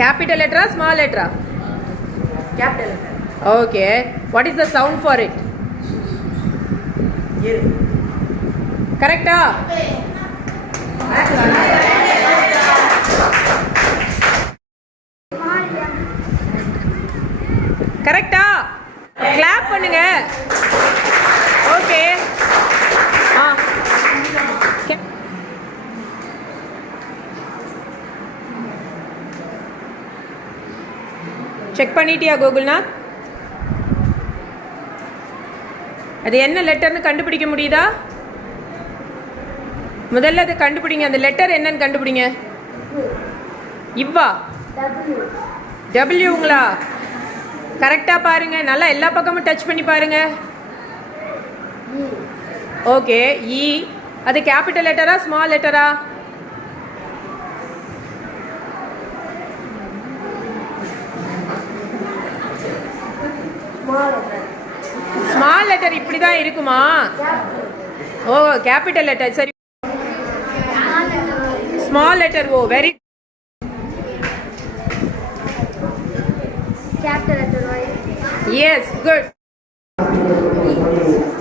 Capital letter or small letter? Capital letter. Okay. What is the sound for it? Correct? Correct? Clap பண்ணுங்க. Okay. Check பண்ணிட்டியா கோகுல்நாத்? அது என்ன லெட்டர்னு கண்டுபிடிக்க முடியுதா? முதல்ல அதை கண்டுபிடிங்க. அந்த லெட்டர் என்னன்னு கண்டுபிடிங்க. இவ்வா டபிள்யூங்களா? கரெக்டா பாருங்க. நல்லா எல்லா பக்கமும் டச் பண்ணி பாருங்க. ஓகே. இ அது கேபிட்டல் லெட்டரா ஸ்மால் லெட்டரா? ஸ்மால் லெட்டர் இப்படி தான் இருக்குமா? ஓ கேபிட்டல் லெட்டர். சரி, small letter. O very capital letter Y. Yes, good.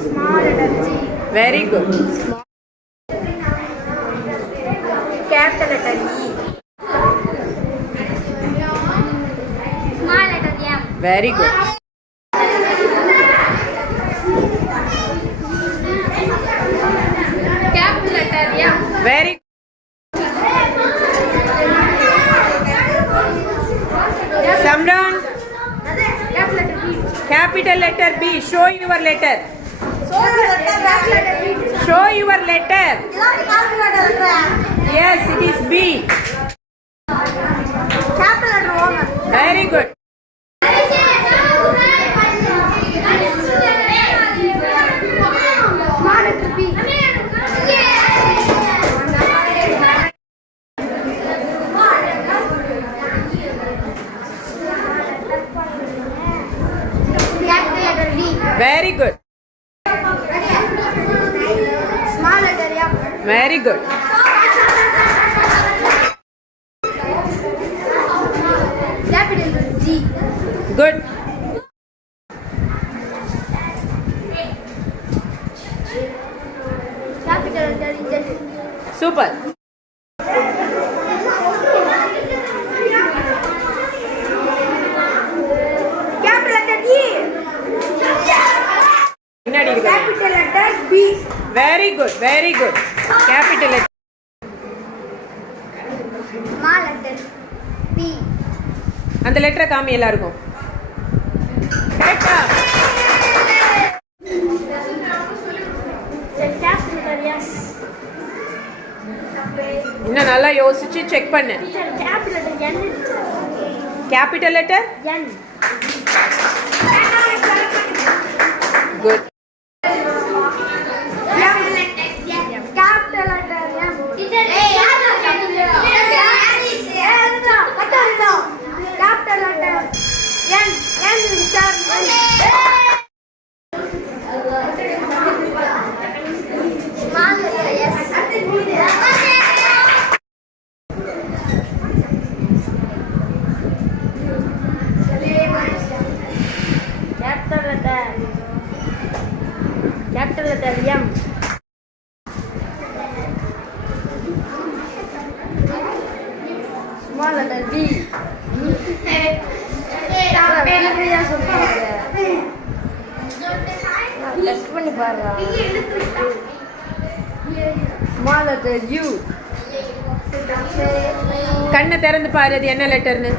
Small letter G. Very good. Capital letter E. Small letter M. Very good. Capital letter M. Very good. Samran, Capital letter B. capital letter B. Show your letter. Show your letter. Yes, it is B. Capital letter O. Very good. Small letter B. Capital letter D. Very good. Small letter M. Very good. Capital letter G. Good. Capital letter Z. Super. Capital letter E. பின்னாடி இருக்கு. Capital letter B. Very good. Very good. Capital letter. Small letter B. அந்த லெட்டரை காமி எல்லாருக்கும். கரெக்டா? Capital letter S. இன்னும் நல்லா யோசிச்சு செக் பண்ணு. Capital letter N. Capital letter? N. Good. Capital letter M. Capital letter N. Small letter S. Capital letter M. Small letter B. Test பண்ணி பாருடா. Small letter U. கண்ணை திறந்து பாரு அது என்ன லெட்டர்னு.